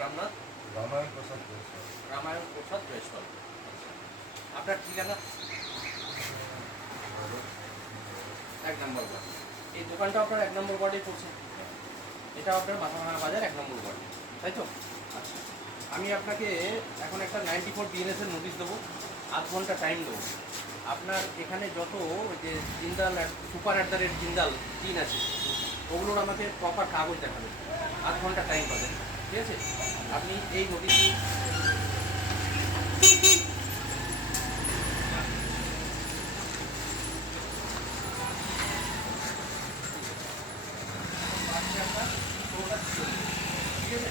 রামনাথ রামায়ণ প্রসাদ জয়সওয়াল। রামায়ণ প্রসাদ জয়সওয়াল। আপনার ঠিকানা? 1 নম্বর ওয়ার্ড। এই দোকানটা আপনার 1 নম্বর ওয়ার্ডেই পড়ছে। এটা আপনার মাথাভাঙা বাজার 1 নম্বর ওয়ার্ড, তাই তো? আচ্ছা, আমি আপনাকে এখন একটা 94 বিএনএসের নোটিশ দেবো, আধ ঘন্টা টাইম দেবো। আপনার এখানে যত যে জিন্দাল সুপার জিন্দাল টিন আছে, ওগুলোর আমাকে প্রপার কাগজ দেখাবেন, আধ ঘন্টা টাইম পাবেন, ঠিক আছে? আপনি এই নোটিশ ঠিক আছে?